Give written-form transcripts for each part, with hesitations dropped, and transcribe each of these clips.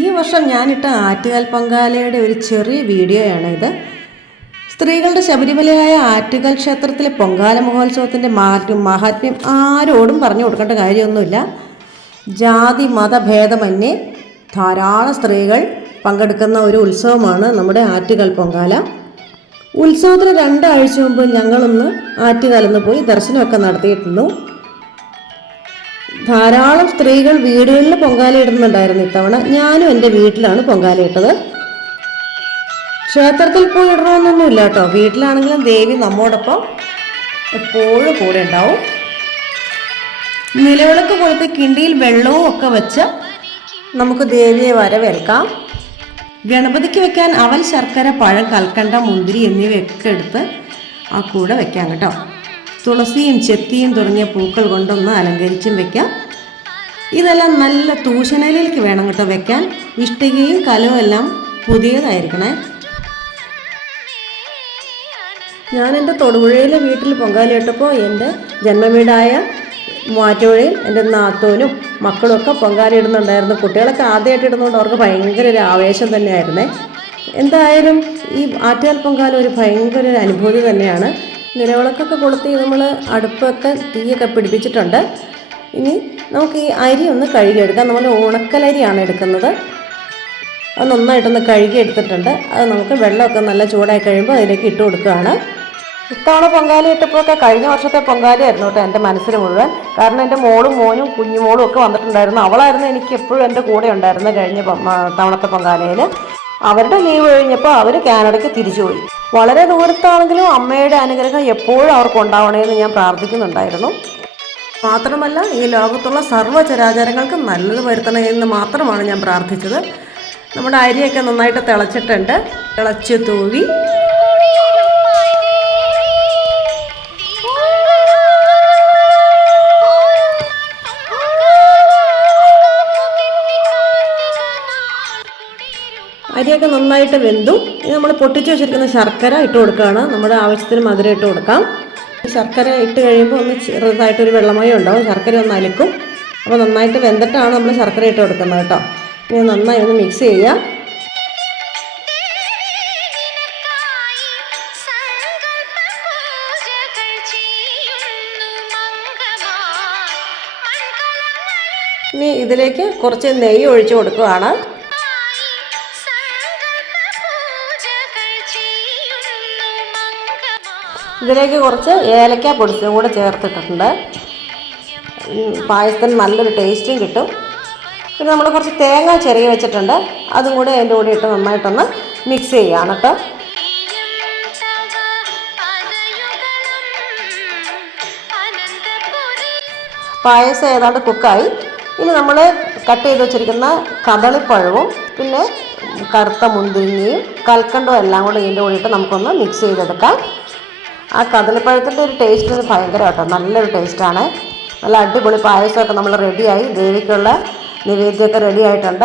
ഈ വർഷം ഞാനിട്ട ആറ്റുകാൽ പൊങ്കാലയുടെ ഒരു ചെറിയ വീഡിയോയാണിത്. സ്ത്രീകളുടെ ശബരിമലയായ ആറ്റുകാൽ ക്ഷേത്രത്തിലെ പൊങ്കാല മഹോത്സവത്തിൻ്റെ മഹാത്മ്യം ആരോടും പറഞ്ഞു കൊടുക്കേണ്ട കാര്യമൊന്നുമില്ല. ജാതി മതഭേദമന്യേ ധാരാളം സ്ത്രീകൾ പങ്കെടുക്കുന്ന ഒരു ഉത്സവമാണ് നമ്മുടെ ആറ്റുകാൽ പൊങ്കാല. ഉത്സവത്തിന് 2 ആഴ്ച മുമ്പ് ഞങ്ങളൊന്ന് ആറ്റുകാലൊന്ന് പോയി ദർശനമൊക്കെ നടത്തിയിരുന്നു. ധാരാളം സ്ത്രീകൾ വീടുകളിൽ പൊങ്കാല ഇടുന്നുണ്ടായിരുന്നു. ഇത്തവണ ഞാനും എൻ്റെ വീട്ടിലാണ് പൊങ്കാല ഇട്ടത്. ക്ഷേത്രത്തിൽ പോയി ഇടണമെന്നൊന്നുമില്ല കേട്ടോ. വീട്ടിലാണെങ്കിലും ദേവി നമ്മോടൊപ്പം എപ്പോഴും കൂടെ ഉണ്ടാവും. നിലവിളക്ക് കൊളുത്തി കിണ്ടിയിൽ വെള്ളവും ഒക്കെ വെച്ച് നമുക്ക് ദേവിയെ വരവേൽക്കാം. ഗണപതിക്ക് വെക്കാൻ അവൽ, ശർക്കര, പഴം, കൽക്കണ്ട, മുന്തിരി എന്നിവയൊക്കെ എടുത്ത് ആ കൂടെ വെക്കാം കേട്ടോ. തുളസിയും ചെത്തിയും തുടങ്ങിയ പൂക്കൾ കൊണ്ടൊന്ന് അലങ്കരിച്ചും വെക്കാം. ഇതെല്ലാം നല്ല തൂശനിലയിലേക്ക് വേണം കേട്ടോ വെക്കാൻ. ഇഷ്ടികയും കലവും എല്ലാം പുതിയതായിരിക്കണേ. ഞാൻ എൻ്റെ തൊടുപുഴയിലെ വീട്ടിൽ പൊങ്കാലയിട്ടപ്പോൾ എൻ്റെ ജന്മവീടായ മൂവാറ്റുപുഴയിൽ എൻ്റെ നാത്തോനും മക്കളും ഒക്കെ പൊങ്കാല ഇടുന്നുണ്ടായിരുന്നു. കുട്ടികളൊക്കെ ആദ്യമായിട്ട് ഇടുന്നതുകൊണ്ട് അവർക്ക് ഭയങ്കര ഒരു ആവേശം തന്നെയായിരുന്നേ. എന്തായാലും ഈ ആറ്റുകാൽ പൊങ്കാല ഒരു ഭയങ്കര ഒരു അനുഭൂതി തന്നെയാണ്. നിലവിളക്കൊക്കെ കൊളുത്തി നമ്മൾ അടുപ്പൊക്കെ തീയൊക്കെ പിടിപ്പിച്ചിട്ടുണ്ട്. ഇനി നമുക്ക് ഈ അരി ഒന്ന് കഴുകിയെടുക്കാം. നമ്മൾ ഉണക്കലരിയാണ് എടുക്കുന്നത്. അത് നന്നായിട്ടൊന്ന് കഴുകി എടുത്തിട്ടുണ്ട്. അത് നമുക്ക് വെള്ളമൊക്കെ നല്ല ചൂടായി കഴിയുമ്പോൾ അതിലേക്ക് ഇട്ട് കൊടുക്കുകയാണ്. ഇത്തവണ പൊങ്കാല ഇട്ടപ്പോഴൊക്കെ കഴിഞ്ഞ വർഷത്തെ പൊങ്കാലയായിരുന്നു കേട്ടോ എൻ്റെ മനസ്സിൽ മുഴുവൻ. കാരണം എൻ്റെ മോളും മോനും കുഞ്ഞുമോളും ഒക്കെ വന്നിട്ടുണ്ടായിരുന്നു. അവളായിരുന്നു എനിക്ക് എപ്പോഴും എൻ്റെ കൂടെ ഉണ്ടായിരുന്നു കഴിഞ്ഞ തവണത്തെ പൊങ്കാലയിൽ. അവരുടെ ലീവ് കഴിഞ്ഞപ്പോൾ അവർ കാനഡയ്ക്ക് തിരിച്ചുപോയി. വളരെ ദൂരത്താണെങ്കിലും അമ്മയുടെ അനുഗ്രഹം എപ്പോഴും അവർക്ക് ഉണ്ടാവണമെന്ന് ഞാൻ പ്രാർത്ഥിക്കുന്നുണ്ടായിരുന്നു. മാത്രമല്ല ഈ ലോകത്തുള്ള സർവ്വചരാചരങ്ങൾക്ക് നല്ലത് വരുത്തണമെന്ന് മാത്രമാണ് ഞാൻ പ്രാർത്ഥിച്ചത്. നമ്മുടെ അരിയൊക്കെ നന്നായിട്ട് തിളച്ചിട്ടുണ്ട്. തിളച്ച് തൂവി അരിയൊക്കെ നന്നായിട്ട് വെന്തു. ഇനി നമ്മൾ പൊട്ടിച്ച് വെച്ചിരിക്കുന്ന ശർക്കര ഇട്ട് കൊടുക്കുകയാണ്. നമ്മുടെ ആവശ്യത്തിന് മധുരം ഇട്ട് കൊടുക്കാം. ശർക്കര ഇട്ട് കഴിയുമ്പോൾ ഒന്ന് ചെറുതായിട്ടൊരു വെള്ളമയം ഉണ്ടാവും. ശർക്കര ഒന്ന് അലിക്കും. അപ്പോൾ നന്നായിട്ട് വെന്തിട്ടാണ് നമ്മൾ ശർക്കര ഇട്ട് കൊടുക്കുന്നത് കേട്ടോ. ഇനി നന്നായി ഒന്ന് മിക്സ് ചെയ്യാം. ഇനി ഇതിലേക്ക് കുറച്ച് നെയ്യ് ഒഴിച്ച് കൊടുക്കുകയാണ്. ഇതിലേക്ക് കുറച്ച് ഏലക്ക പൊടിച്ചതും കൂടെ ചേർത്തിട്ടുണ്ട്. പായസത്തിന് നല്ലൊരു ടേസ്റ്റും കിട്ടും. പിന്നെ നമ്മൾ കുറച്ച് തേങ്ങ ചെറിയ വെച്ചിട്ടുണ്ട്. അതും കൂടെ അതിൻ്റെ കൂടെ ഇട്ട് നന്നായിട്ടൊന്ന് മിക്സ് ചെയ്യുകയാണ് കേട്ടോ. പായസം ഏതാണ്ട് കുക്കായി. ഇനി നമ്മൾ കട്ട് ചെയ്ത് വെച്ചിരിക്കുന്ന കദളിപ്പഴവും പിന്നെ കറുത്ത മുന്തിരിങ്ങയും കൽക്കണ്ടവും എല്ലാം കൂടെ ഇതിൻ്റെ കൂടെ ഇട്ട് നമുക്കൊന്ന് മിക്സ് ചെയ്തെടുക്കാം. ആ കദളിപ്പഴത്തിൻ്റെ ഒരു ടേസ്റ്റ് ഭയങ്കര കേട്ടോ, നല്ലൊരു ടേസ്റ്റാണ്. നല്ല അടിപൊളി പായസമൊക്കെ നമ്മൾ റെഡിയായി. ദേവിക്കുള്ള നിവേദ്യമൊക്കെ റെഡി ആയിട്ടുണ്ട്.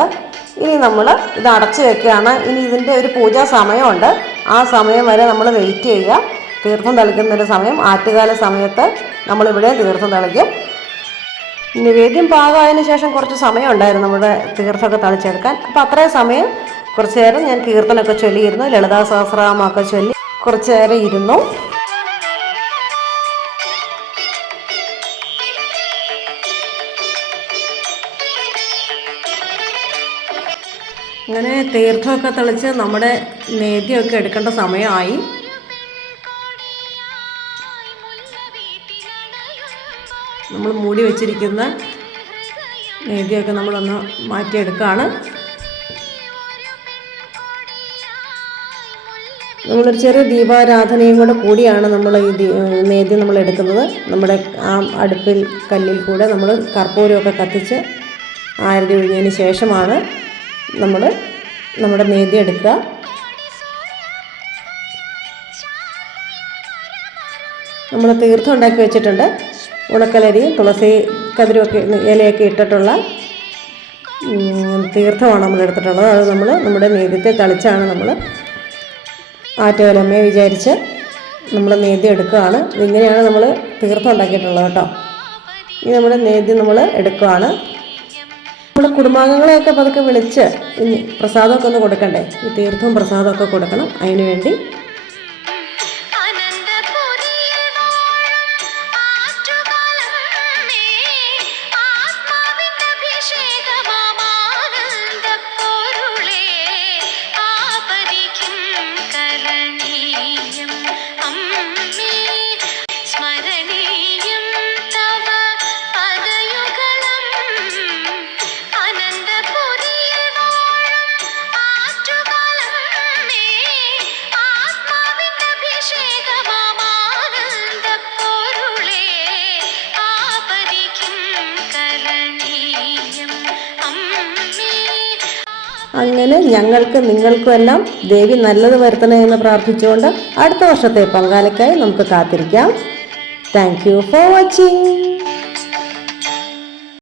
ഇനി നമ്മൾ ഇത് അടച്ചു വെക്കുകയാണ്. ഇനി ഇതിൻ്റെ ഒരു പൂജാ സമയമുണ്ട്. ആ സമയം വരെ നമ്മൾ വെയിറ്റ് ചെയ്യുക. തീർത്ഥം തളിക്കുന്നൊരു സമയം, ആറ്റുകാല സമയത്ത് നമ്മളിവിടെ തീർത്ഥം തളിക്കും. നിവേദ്യം പാകമായതിനു ശേഷം കുറച്ച് സമയം ഉണ്ടായിരുന്നു നമ്മുടെ തീർത്ഥമൊക്കെ തളിച്ചെടുക്കാൻ. അപ്പോൾ അത്രയും സമയം കുറച്ച് നേരം ഞാൻ കീർത്തനമൊക്കെ ചൊല്ലിയിരുന്നു. ലളിതാ സഹസ്രനാമമൊക്കെ ചൊല്ലി കുറച്ച് നേരം ഇരുന്നു. അങ്ങനെ തീർത്ഥമൊക്കെ തെളിച്ച് നമ്മുടെ നേദ്യമൊക്കെ എടുക്കേണ്ട സമയമായി. നമ്മൾ മൂടി വെച്ചിരിക്കുന്ന നേദ്യമൊക്കെ നമ്മളൊന്ന് മാറ്റിയെടുക്കുകയാണ്. നമ്മളൊരു ചെറിയ ദീപാരാധനയും കൂടിയാണ് നമ്മൾ ഈ നേദ്യം നമ്മൾ എടുക്കുന്നത്. നമ്മുടെ ആ അടുപ്പിൽ കല്ലിൽ കൂടെ നമ്മൾ കർപ്പൂരമൊക്കെ കത്തിച്ച് ആരതി ഒഴിഞ്ഞതിന് ശേഷമാണ് നമ്മൾ നമ്മുടെ നേദ്യം എടുക്കുക. നമ്മൾ തീർത്ഥം ഉണ്ടാക്കി വെച്ചിട്ടുണ്ട്. ഉണക്കലരി, തുളസി കതിരൊക്കെ ഇലയൊക്കെ ഇട്ടിട്ടുള്ള തീർത്ഥമാണ് നമ്മൾ എടുത്തിട്ടുള്ളത്. അത് നമ്മൾ നമ്മുടെ നേദ്യത്തെ തളിച്ചാണ് നമ്മൾ ആറ്റുകാലമ്മയെ വിചാരിച്ച് നമ്മൾ നേദ്യം എടുക്കുകയാണ്. ഇതിങ്ങനെയാണ് നമ്മൾ തീർത്ഥം ഉണ്ടാക്കിയിട്ടുള്ളത് കേട്ടോ. ഇനി നമ്മുടെ നേദ്യം നമ്മൾ എടുക്കുകയാണ്. നമ്മുടെ കുടുംബാംഗങ്ങളെയൊക്കെ പതുക്കെ വിളിച്ച് ഇനി പ്രസാദമൊക്കെ ഒന്ന് കൊടുക്കണ്ടേ, ഈ തീർത്ഥവും പ്രസാദമൊക്കെ കൊടുക്കണം. അതിനു വേണ്ടി അങ്ങനെ ഞങ്ങൾക്ക് നിങ്ങൾക്കും എല്ലാം ദേവി നല്ലത് വരുത്തണേ എന്ന് പ്രാർത്ഥിച്ചുകൊണ്ട് അടുത്ത വർഷത്തെ പൊങ്കാലയ്ക്കായി നമുക്ക് കാത്തിരിക്കാം. Thank you for watching.